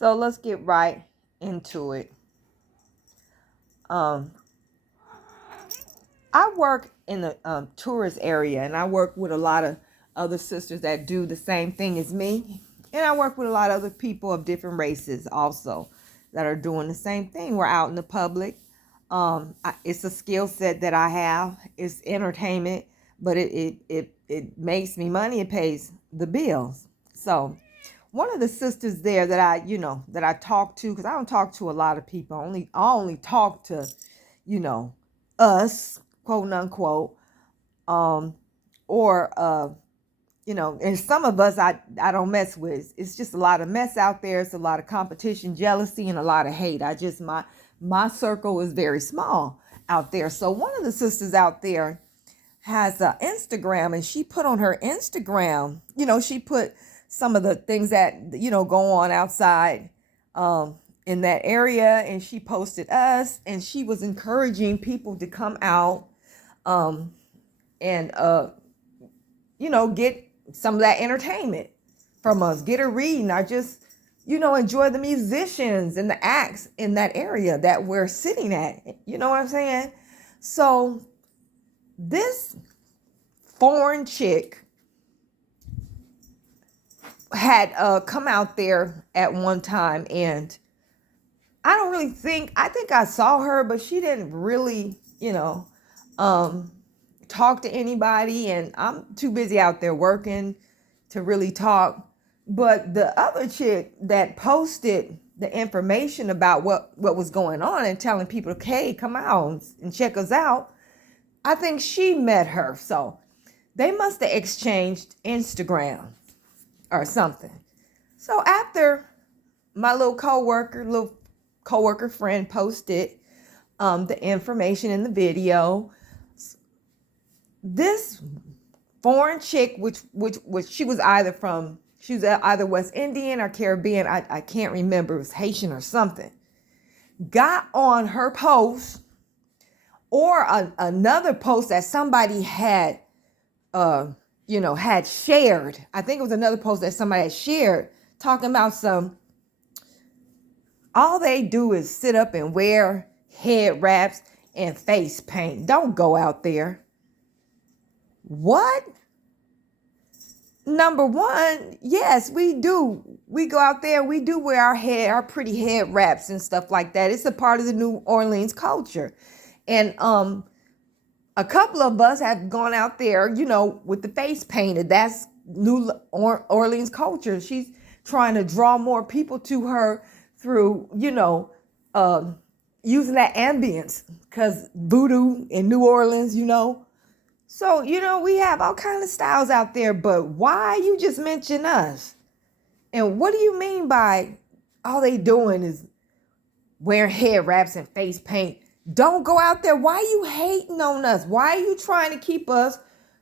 So let's get right into it. Um, I work in the tourist area, and I work with a lot of other sisters that do the same thing as me. And I work with a lot of other people of different races also that are doing the same thing. We're out in the public. It's a skill set that I have. It's entertainment, but it makes me money. It pays the bills. So one of the sisters there that I talk to, because I don't talk to a lot of people. I only talk to, you know, us, quote unquote, um, or and some of us I don't mess with. It's just a lot of mess out there. It's a lot of competition, jealousy, and a lot of hate. My circle is very small out there. So one of the sisters out there has an Instagram, and she put on her Instagram, she put some of the things that go on outside in that area, and she posted us, and she was encouraging people to come out and get some of that entertainment from us, get a reading, or just enjoy the musicians and the acts in that area that we're sitting at. You know what I'm saying? So this foreign chick had come out there at one time, and I think I saw her, but she didn't really, talk to anybody, and I'm too busy out there working to really talk. But the other chick that posted the information about what was going on and telling people, hey, come out and check us out, I think she met her. So they must have exchanged Instagram or something. So after my little coworker friend posted the information in the video, this foreign chick, which she was either West Indian or Caribbean, I can't remember, it was Haitian or something, got on her post or another post that somebody had had shared. I think it was another post that somebody had shared talking about all they do is sit up and wear head wraps and face paint. Don't go out there. What? Number one, yes, we do. We go out there, we do wear our pretty head wraps and stuff like that. It's a part of the New Orleans culture. And a couple of us have gone out there, with the face painted. That's New Orleans culture. She's trying to draw more people to her through, using that ambience, because voodoo in New Orleans, So, we have all kinds of styles out there, but why you just mention us? And what do you mean by all they doing is wearing head wraps and face paint? Don't go out there. Why you hating on us? Why are you trying to keep us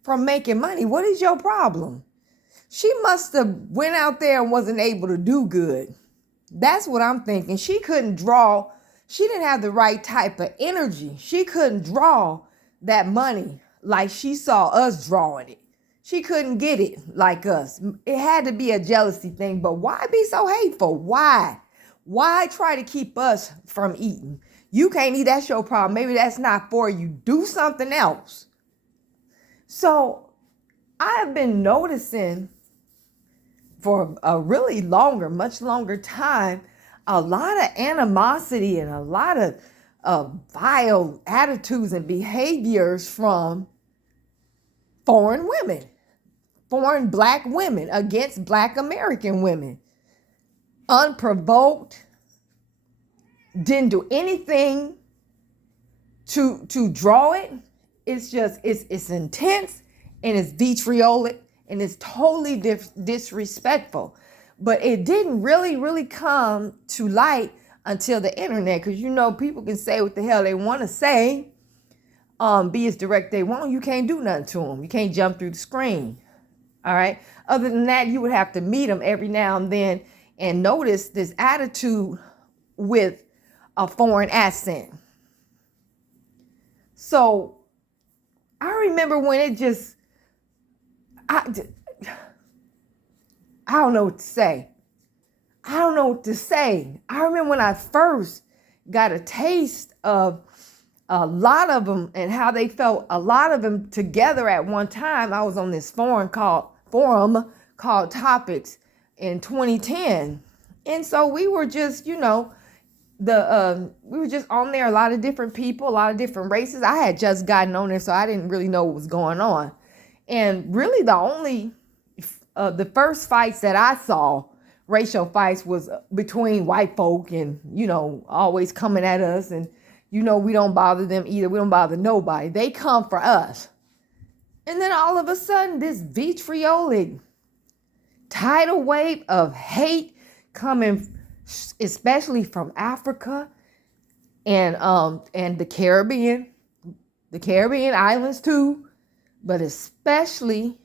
from making money? What is your problem? She must have went out there and wasn't able to do good. That's what I'm thinking. She couldn't draw. She didn't have the right type of energy. She couldn't draw that money like she saw us drawing it. She couldn't get it like us. It had to be a jealousy thing, but why be so hateful? Why? Why try to keep us from eating? You can't eat, that's your problem. Maybe that's not for you. Do something else. So I have been noticing for a really much longer time, a lot of animosity and a lot of vile attitudes and behaviors from foreign women, foreign Black women against Black American women. Unprovoked, didn't do anything to draw it. It's just, it's intense, and it's vitriolic, and it's totally disrespectful. But it didn't really come to light until the internet, because people can say what the hell they want to say, be as direct they want. You can't do nothing to them. You can't jump through the screen. All right. Other than that, you would have to meet them every now and then and notice this attitude with a foreign accent. So I remember when it just, I don't know what to say. I don't know what to say. I remember when I first got a taste of a lot of them and how they felt, a lot of them together at one time. I was on this forum called Topics in 2010. And so we were just, we were just on there, a lot of different people, a lot of different races. I had just gotten on there, so I didn't really know what was going on. And really the first fights that I saw, racial fights, was between white folk and, always coming at us. And, we don't bother them either. We don't bother nobody. They come for us. And then all of a sudden, this vitriolic tidal wave of hate coming, especially from Africa and the Caribbean islands too, but especially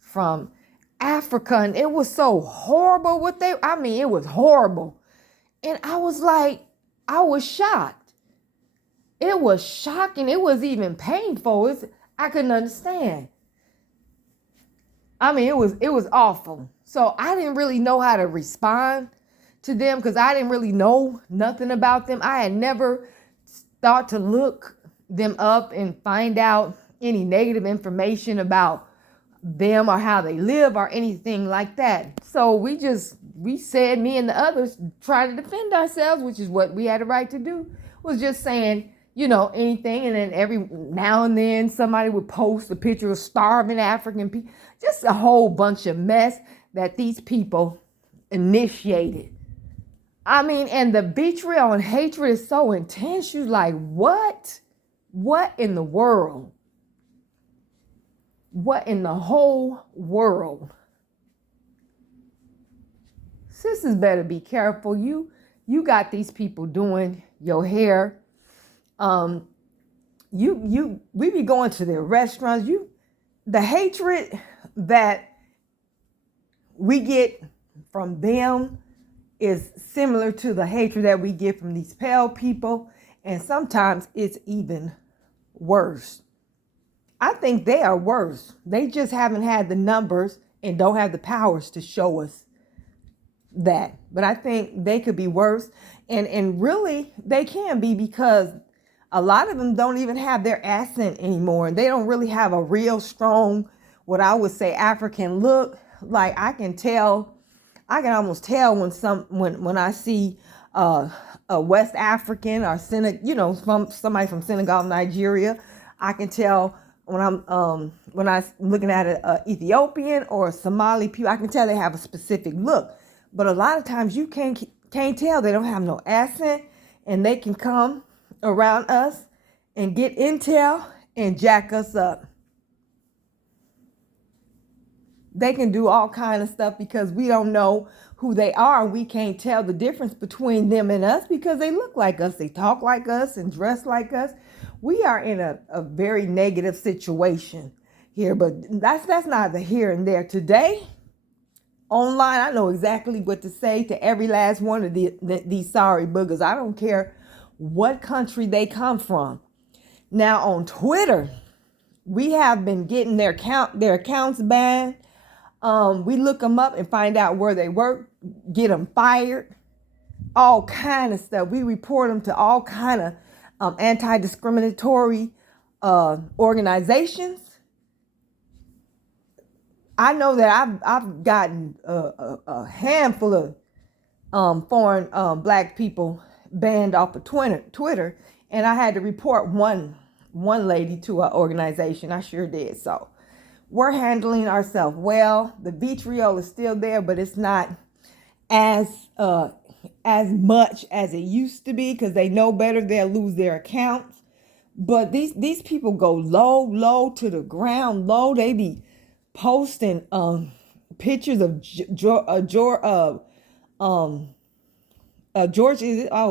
from Africa. And it was so horrible it was horrible. And I was shocked. It was shocking. It was even painful. I couldn't understand. It was awful. So I didn't really know how to respond to them because I didn't really know nothing about them. I had never thought to look them up and find out any negative information about them or how they live or anything like that. So we said, me and the others tried to defend ourselves, which is what we had a right to do, was just saying, anything. And then every now and then somebody would post a picture of starving African people, just a whole bunch of mess that these people initiated. And the vitriol and hatred is so intense. You're like, what? What in the world? What in the whole world? Sisters better be careful. You got these people doing your hair. We be going to their restaurants. The hatred that we get from them is similar to the hatred that we get from these pale people. And sometimes it's even worse. I think they are worse. They just haven't had the numbers and don't have the powers to show us that. But I think they could be worse. And really, they can be, because a lot of them don't even have their accent anymore. And they don't really have a real strong, what I would say, African look. Like I can almost tell when I see a West African or from somebody from Senegal, Nigeria. I can tell when I'm looking at an Ethiopian or a Somali people. I can tell they have a specific look. But a lot of times you can't tell. They don't have no accent, and they can come around us and get intel and jack us up. They can do all kind of stuff because we don't know who they are. We can't tell the difference between them and us because they look like us, they talk like us, and dress like us. We are in a very negative situation here, but that's neither here and there. Today, online, I know exactly what to say to every last one of these sorry boogers. I don't care what country they come from. Now on Twitter, we have been getting their accounts banned. We look them up and find out where they work, get them fired, all kind of stuff. We report them to all kind of anti-discriminatory organizations. I know that I've gotten a handful of foreign black people banned off of Twitter, and I had to report one lady to an organization. I sure did. So we're handling ourselves well. The vitriol is still there, but it's not as much as it used to be because they know better. They'll lose their accounts. But these people go low to the ground, low. They be posting pictures of George. Oh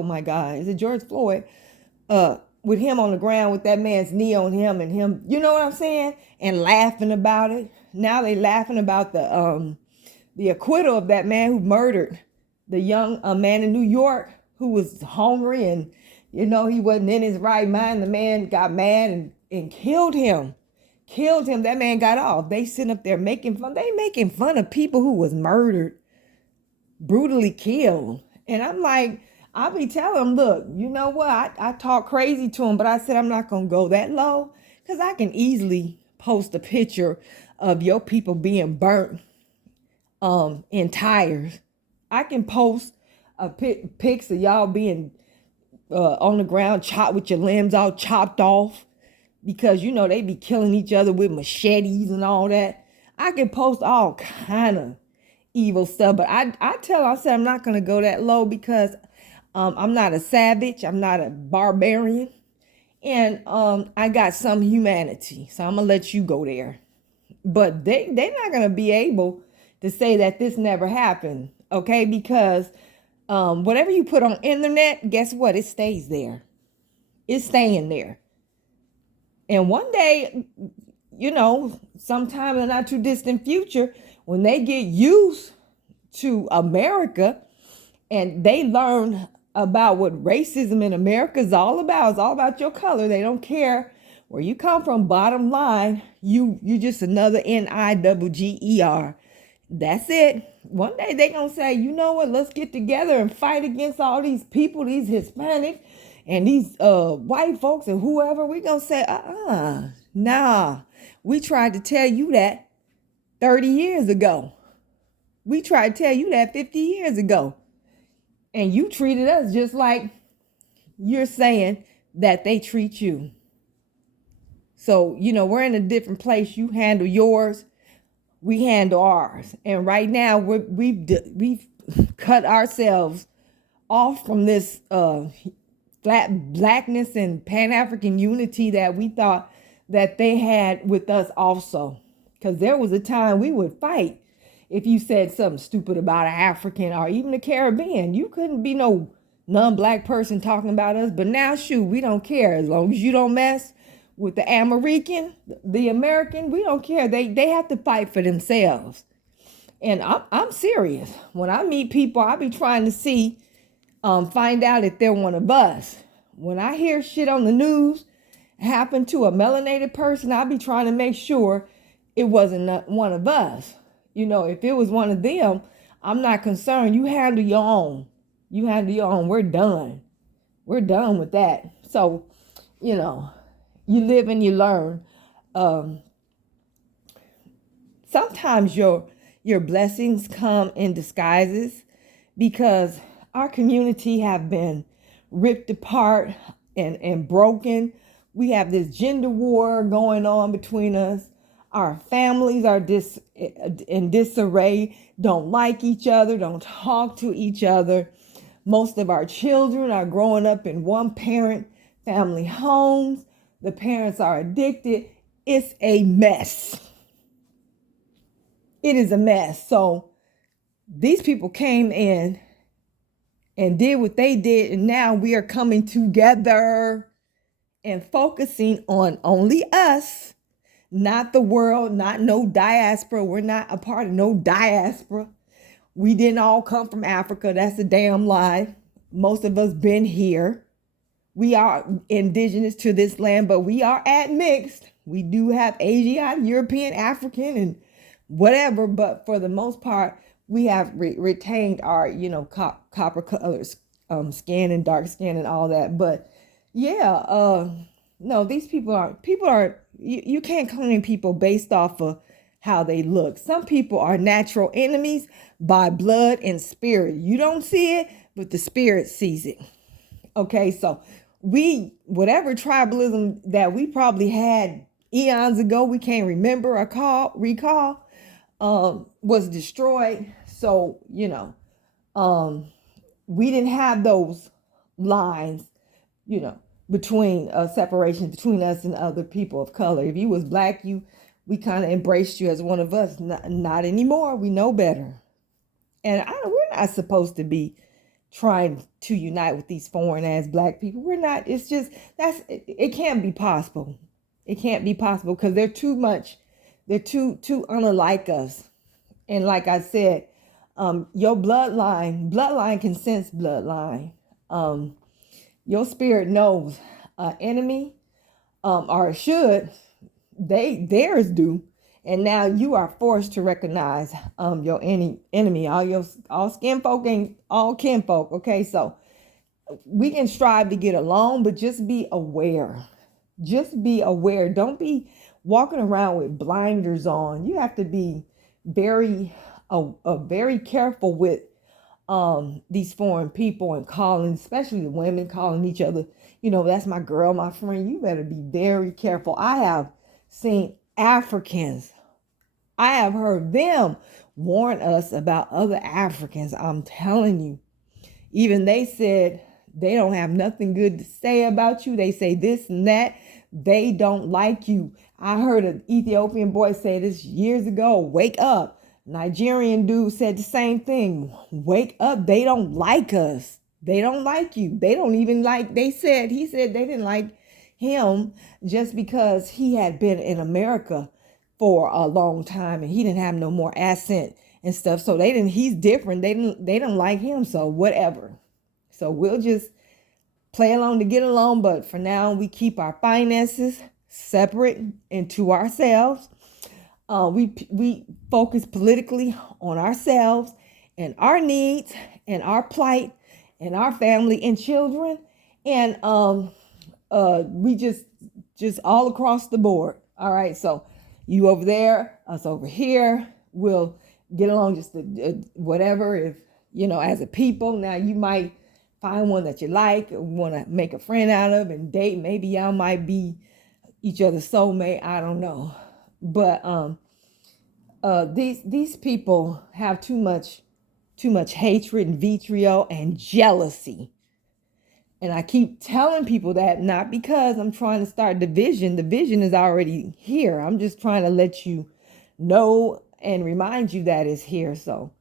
my God, is it George Floyd? With him on the ground with that man's knee on him and him, you know what I'm saying? And laughing about it. Now they laughing about the acquittal of that man who murdered the young man in New York who was hungry and, he wasn't in his right mind. The man got mad and killed him. That man got off. They sitting up there making fun. They making fun of people who was murdered brutally killed. And I'm like, I'll be telling them, look, you know what? I talk crazy to them, but I said I'm not going to go that low because I can easily post a picture of your people being burnt in tires. I can post pics of y'all being on the ground, chopped with your limbs all chopped off because you know they be killing each other with machetes and all that. I can post all kind of evil stuff, but I said I'm not gonna go that low because I'm not a savage, I'm not a barbarian, and I got some humanity, so I'm gonna let you go there. But they're not gonna be able to say that this never happened, okay? Because whatever you put on internet, guess what? It stays there. It's staying there. And one day, you know, sometime in the not too distant future, when they get used to America and they learn about what racism in America is all about, it's all about your color. They don't care where you come from. Bottom line, you just another NIWGER. That's it. One day they gonna say, you know what, let's get together and fight against all these people, these Hispanics and these white folks and whoever. We gonna say, nah. We tried to tell you that 30 years ago. We tried to tell you that 50 years ago. And you treated us just like you're saying that they treat you. So, you know, we're in a different place. You handle yours, we handle ours. And right now we've cut ourselves off from this blackness and Pan-African unity that we thought that they had with us also. Because there was a time we would fight if you said something stupid about an African or even the Caribbean. You couldn't be no non-black person talking about us. But now, shoot, we don't care. As long as you don't mess with the American, the American, we don't care. They have to fight for themselves. And I'm serious. When I meet people, I be trying to see, find out if they're one of us. When I hear shit on the news happen to a melanated person, I be trying to make sure it wasn't one of us. You know, if it was one of them, I'm not concerned. You handle your own. You handle your own. We're done. We're done with that. So, you know, you live and you learn. Sometimes your blessings come in disguises because our community have been ripped apart and broken. We have this gender war going on between us. Our families are in disarray, don't like each other, don't talk to each other. Most of our children are growing up in one-parent family homes. The parents are addicted. It's a mess. It is a mess. So these people came in and did what they did, and now we are coming together and focusing on only us. Not the world, not no diaspora. We're not a part of no diaspora. We didn't all come from Africa. That's a damn lie. Most of us been here. We are indigenous to this land, but we are admixed. We do have Asian, European, African, and whatever. But for the most part, we have retained our, you know, copper colors, skin and dark skin and all that. But yeah, no, these people are you can't claim people based off of how they look. Some people are natural enemies by blood and spirit. You don't see it, but the spirit sees it. Okay, so whatever tribalism that we probably had eons ago, we can't remember or recall, was destroyed. So, you know, we didn't have those lines, you know, between separation between us and other people of color. If you was black, we kind of embraced you as one of us. Not anymore. We know better. And we're not supposed to be trying to unite with these foreign ass black people. We're not. It's just it can't be possible. It can't be possible because they're too much. They're too unlike us. And like I said, your bloodline can sense bloodline. Your spirit knows enemy, or should theirs do, And now you are forced to recognize your enemy. All skin folk ain't all kinfolk. Okay, so we can strive to get along, but just be aware. Just be aware. Don't be walking around with blinders on. You have to be very very careful with these foreign people and calling, especially the women calling each other, that's my girl, my friend. You better be very careful. I have seen Africans, I have heard them warn us about other Africans. I'm telling you, even they said they don't have nothing good to say about you. They say this and that. They don't like you. I heard an Ethiopian boy say this years ago. Wake up. Nigerian dude said the same thing. Wake up. They don't like us. They don't like you. They don't even like, he said they didn't like him just because he had been in America for a long time and he didn't have no more accent and stuff. So he's different. They don't like him. So whatever. So we'll just play along to get along. But for now, we keep our finances separate and to ourselves. We focus politically on ourselves and our needs and our plight and our family and children. And we just all across the board. All right. So you over there, us over here. We'll get along just whatever. If, as a people, now you might find one that you like, want to make a friend out of and date. Maybe y'all might be each other's soulmate. I don't know. But these people have too much hatred and vitriol and jealousy. And I keep telling people that not because I'm trying to start division. Division is already here. I'm just trying to let you know and remind you that it's here. So,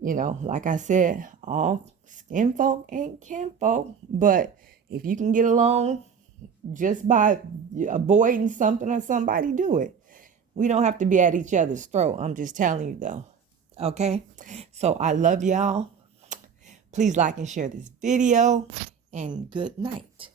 like I said, all skin folk ain't kinfolk. But if you can get along just by avoiding something or somebody, do it. We don't have to be at each other's throat. I'm just telling you though. Okay? So I love y'all. Please like and share this video. And good night.